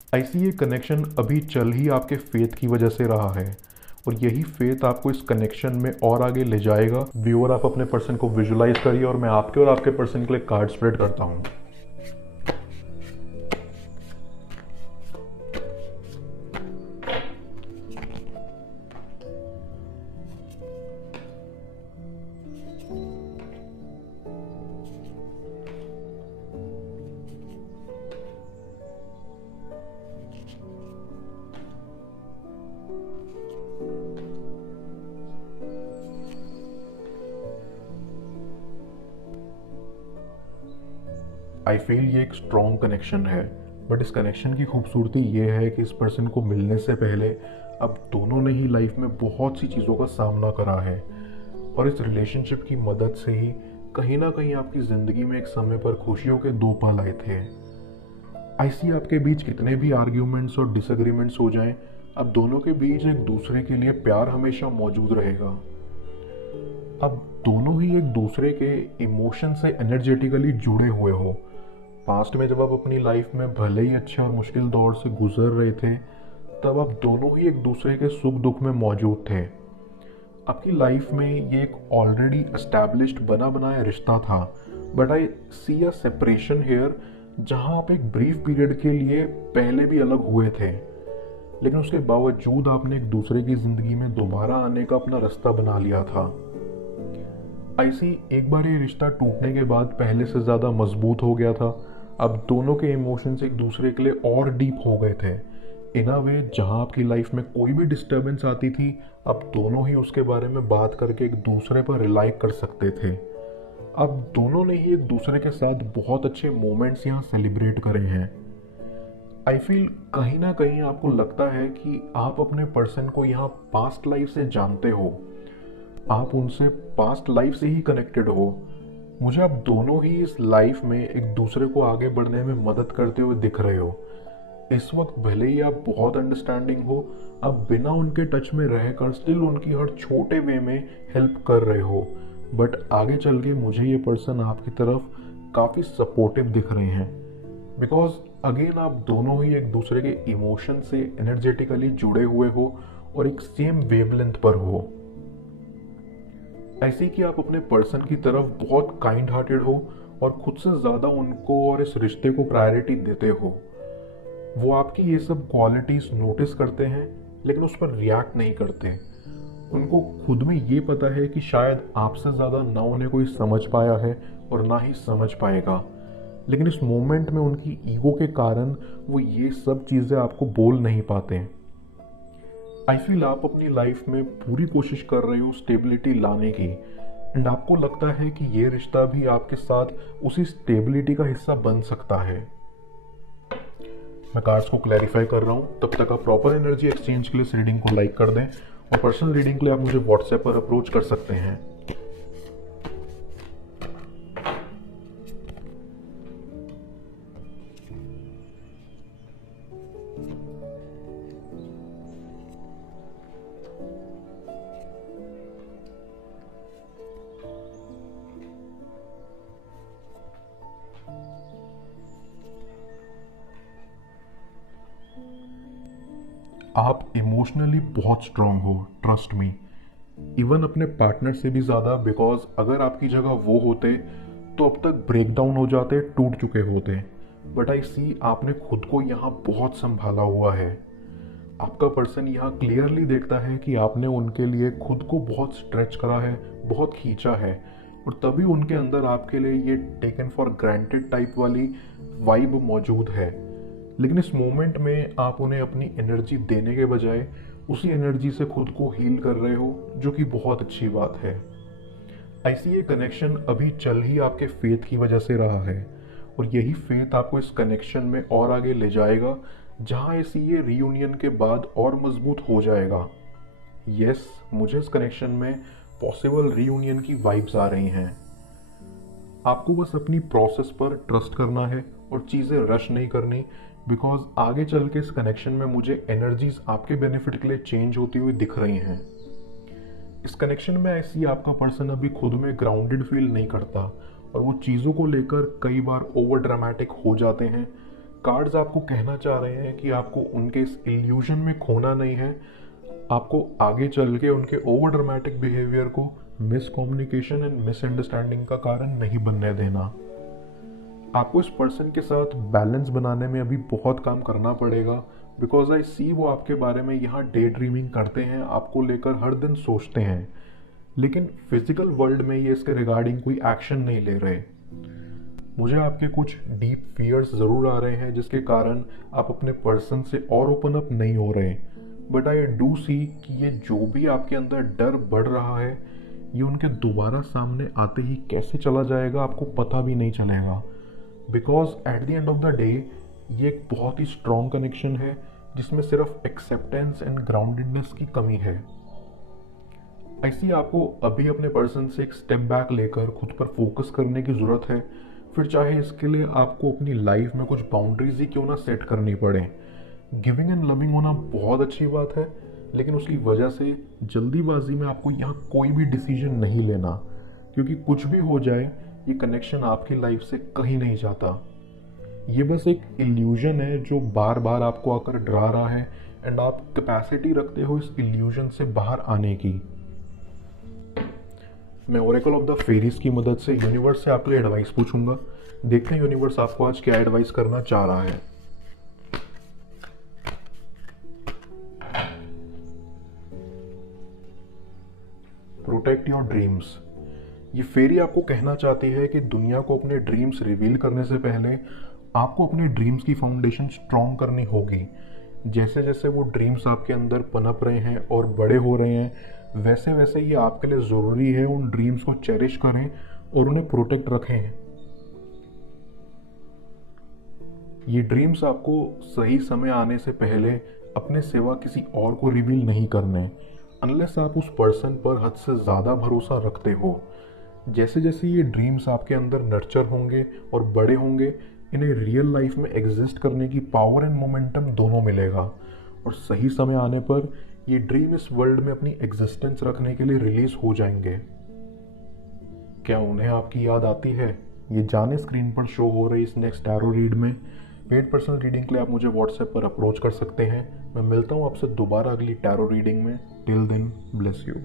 ऐसी ये कनेक्शन अभी चल ही आपके फेथ की वजह से रहा है और यही फेथ आपको इस कनेक्शन में और आगे ले जाएगा। व्यूअर, आप अपने पर्सन को विजुलाइज करिए और मैं आपके और आपके पर्सन के लिए कार्ड स्प्रेड करता हूँ। आई फील ये एक स्ट्रॉन्ग कनेक्शन है, बट इस कनेक्शन की खूबसूरती ये है कि इस पर्सन को मिलने से पहले अब दोनों ने ही लाइफ में बहुत सी चीज़ों का सामना करा है और इस रिलेशनशिप की मदद से ही कहीं ना कहीं आपकी ज़िंदगी में एक समय पर खुशियों के दो पल आए थे। ऐसी आपके बीच कितने भी आर्ग्यूमेंट्स और डिसएग्रीमेंट्स हो जाएं, अब दोनों के बीच एक दूसरे के लिए प्यार हमेशा मौजूद रहेगा। अब दोनों ही एक दूसरे के इमोशन से एनर्जेटिकली जुड़े हुए हो। पास्ट में जब आप अपनी लाइफ में भले ही अच्छे और मुश्किल दौर से गुजर रहे थे, तब आप दोनों ही एक दूसरे के सुख दुख में मौजूद थे। आपकी लाइफ में ये एक ऑलरेडी एस्टैब्लिश्ड बना बनाया रिश्ता था, but I see a separation here, जहां आप एक ब्रीफ पीरियड के लिए पहले भी अलग हुए थे, लेकिन उसके बावजूद आपने एक दूसरे की जिंदगी में दोबारा आने का अपना रास्ता बना लिया था। ऐसी एक बार ये रिश्ता टूटने के बाद पहले से ज़्यादा मजबूत हो गया था। अब दोनों के इमोशंस एक दूसरे के लिए और डीप हो गए थे। इन अ वे, जहाँ आपकी लाइफ में कोई भी डिस्टर्बेंस आती थी, अब दोनों ही उसके बारे में बात करके एक दूसरे पर रिलाई कर सकते थे। अब दोनों ने ही एक दूसरे के साथ बहुत अच्छे मोमेंट्स यहाँ सेलिब्रेट करे हैं। आई फील कहीं ना कहीं आपको लगता है कि आप अपने पर्सन को यहाँ पास्ट लाइफ से जानते हो, आप उनसे पास्ट लाइफ से ही कनेक्टेड हो। मुझे आप दोनों ही इस लाइफ में एक दूसरे को आगे बढ़ने में मदद करते हुए दिख रहे हो। इस वक्त भले ही आप बहुत अंडरस्टैंडिंग हो, आप बिना उनके टच में रहकर स्टिल उनकी हर छोटे वे में हेल्प कर रहे हो, बट आगे चल के मुझे ये पर्सन आपकी तरफ काफ़ी सपोर्टिव दिख रहे हैं, बिकॉज अगेन आप दोनों ही एक दूसरे के इमोशन से एनर्जेटिकली जुड़े हुए हो और एक सेम वेवलेंथ पर हो। ऐसे कि आप अपने पर्सन की तरफ बहुत काइंड हार्टेड हो और खुद से ज़्यादा उनको और इस रिश्ते को प्रायोरिटी देते हो। वो आपकी ये सब क्वालिटीज़ नोटिस करते हैं, लेकिन उस पर रिएक्ट नहीं करते। उनको खुद में ये पता है कि शायद आपसे ज़्यादा ना उन्हें कोई समझ पाया है और ना ही समझ पाएगा, लेकिन इस मोमेंट में उनकी ईगो के कारण वो ये सब चीज़ें आपको बोल नहीं पाते। आई फील आप अपनी लाइफ में पूरी कोशिश कर रहे हो स्टेबिलिटी लाने की, एंड आपको लगता है कि ये रिश्ता भी आपके साथ उसी स्टेबिलिटी का हिस्सा बन सकता है। मैं कार्ड्स को क्लैरिफाई कर रहा हूँ, तब तक आप प्रॉपर एनर्जी एक्सचेंज के लिए इस रीडिंग को लाइक कर दें और पर्सनल रीडिंग के लिए आप मुझे व्हाट्सएप पर अप्रोच कर सकते हैं। आप इमोशनली बहुत स्ट्रांग हो, ट्रस्ट मी, इवन अपने पार्टनर से भी ज़्यादा, बिकॉज अगर आपकी जगह वो होते तो अब तक ब्रेक डाउन हो जाते, टूट चुके होते। बट आई सी आपने खुद को यहाँ बहुत संभाला हुआ है। आपका पर्सन यहाँ क्लियरली देखता है कि आपने उनके लिए खुद को बहुत स्ट्रेच करा है, बहुत खींचा है, और तभी उनके अंदर आपके लिए ये टेकन फॉर ग्रांटेड टाइप वाली वाइब मौजूद है। लेकिन इस मोमेंट में आप उन्हें अपनी एनर्जी देने के बजाय उसी एनर्जी से खुद को हील कर रहे हो, जो कि बहुत अच्छी बात है। ऐसी ये कनेक्शन अभी चल ही आपके फेथ की वजह से रहा है और यही फेथ आपको इस कनेक्शन में और आगे ले जाएगा, जहां ऐसी ये रीयूनियन के बाद और मजबूत हो जाएगा। यस, मुझे इस कनेक्शन में पॉसिबल रीयूनियन की वाइब्स आ रही हैं। आपको बस अपनी प्रोसेस पर ट्रस्ट करना है और चीज़ें रश नहीं करनी, बिकॉज आगे चल के इस कनेक्शन में मुझे एनर्जीज आपके बेनिफिट के लिए चेंज होती हुई दिख रही हैं। इस कनेक्शन में ऐसी आपका पर्सन अभी खुद में ग्राउंडेड फील नहीं करता और वो चीज़ों को लेकर कई बार ओवर ड्रामेटिक हो जाते हैं, कार्ड्स आपको कहना चाह रहे हैं कि आपको उनके इस इल्यूजन में खोना नहीं है, आपको आगे चल के उनके ओवर ड्रामेटिक बिहेवियर को मिसकम्युनिकेशन एंड मिसअंडरस्टैंडिंग का कारण नहीं बनने देना। आपको इस पर्सन के साथ बैलेंस बनाने में अभी बहुत काम करना पड़ेगा, बिकॉज आई सी वो आपके बारे में यहाँ डे ड्रीमिंग करते हैं, आपको लेकर हर दिन सोचते हैं, लेकिन फिजिकल वर्ल्ड में ये इसके रिगार्डिंग कोई एक्शन नहीं ले रहे। मुझे आपके कुछ डीप फियर्स ज़रूर आ रहे हैं जिसके कारण आप अपने पर्सन से और ओपन अप नहीं हो रहे, बट आई डू सी कि ये जो भी आपके अंदर डर बढ़ रहा है ये उनके दोबारा सामने आते ही कैसे चला जाएगा आपको पता भी नहीं चलेगा, because at the end of the day ये एक बहुत ही स्ट्रॉन्ग कनेक्शन है जिसमें सिर्फ एक्सेप्टेंस एंड ग्राउंडेडनेस की कमी है। ऐसी आपको अभी अपने पर्सन से एक स्टेप बैक लेकर खुद पर फोकस करने की ज़रूरत है, फिर चाहे इसके लिए आपको अपनी लाइफ में कुछ बाउंड्रीज ही क्यों ना सेट करनी पड़े। गिविंग एंड लविंग होना बहुत अच्छी बात है, लेकिन उसकी वजह से जल्दीबाजी में आपको यहाँ कोई भी डिसीजन नहीं लेना, क्योंकि कुछ भी हो जाए ये कनेक्शन आपकी लाइफ से कहीं नहीं जाता। ये बस एक इल्यूजन है जो बार बार आपको आकर डरा रहा है, एंड आप कैपेसिटी रखते हो इस इल्यूजन से बाहर आने की। मैं ओरेकल ऑफ द फेरीज की मदद से यूनिवर्स से आपके लिए एडवाइस पूछूंगा। देखते हैं यूनिवर्स आपको आज क्या एडवाइस करना चाह रहा है। Protect your dreams. ये फेरी आपको कहना चाहती है कि दुनिया को अपने ड्रीम्स रिवील करने से पहले आपको अपने ड्रीम्स की फाउंडेशन स्ट्रॉन्ग करनी होगी। जैसे जैसे वो ड्रीम्स आपके अंदर पनप रहे हैं और बड़े हो रहे हैं, वैसे वैसे ये आपके लिए ज़रूरी है उन ड्रीम्स को चेरिश करें और उन्हें प्रोटेक्ट रखें। ये ड्रीम्स आपको सही समय आने से पहले अपने सिवा किसी और को रिवील नहीं करने, अनलेस आप उस पर्सन पर हद से ज़्यादा भरोसा रखते हो। जैसे जैसे ये ड्रीम्स आपके अंदर नर्चर होंगे और बड़े होंगे, इन्हें रियल लाइफ में एग्जिस्ट करने की पावर एंड मोमेंटम दोनों मिलेगा, और सही समय आने पर ये ड्रीम इस वर्ल्ड में अपनी एग्जिस्टेंस रखने के लिए रिलीज हो जाएंगे। क्या उन्हें आपकी याद आती है? ये जाने स्क्रीन पर शो हो रही इस नेक्स्ट टैरो रीड में। पेड पर्सनल रीडिंग के लिए आप मुझे व्हाट्सएप पर अप्रोच कर सकते हैं। मैं मिलता हूँ आपसे दोबारा अगली टैरो रीडिंग में। Till then, bless you.